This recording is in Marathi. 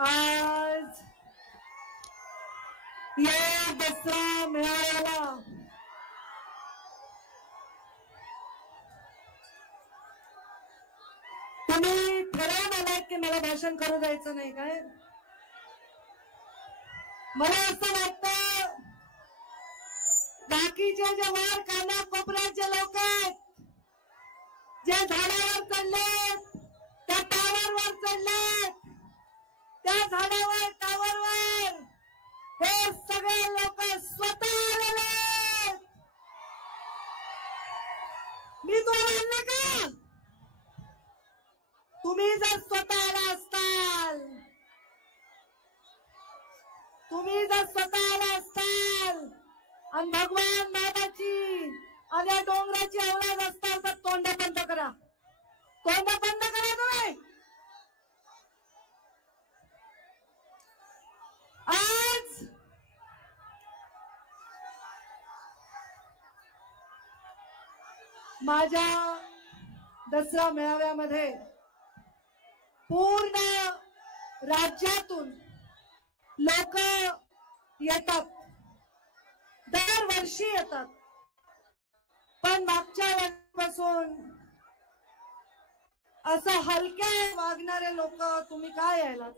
आज या दसरा मेळाव्याला तुम्ही ठरवून आलात की मला भाषण करू द्यायचं नाही काय? मला असं वाटतं बाकीचे जे वर कानाकोपऱ्यात जे लोक आहेत, जे झाडावर चढलेत, त्या टावरवर चढलेत, त्या झाडावर टावरवर हे सगळे लोक स्वतः आलेले आहेत. मी तुम्हाला म्हणलं का? तुम्ही जर स्वतः आला असताल, तुम्ही जर स्वतः आला असताल आणि भगवान दादाची आणि या डोंगराची आवाज असताल तर तोंड बंद करा, तोंड बंद करा तुम्ही. आज माझ्या दसरा मेळाव्यामध्ये पूर्ण राज्यातून लोक येतात, दरवर्षी येतात. पण मागच्या वर्षापासून असं हलक्या वागणारे लोक तुम्ही काय यायलात?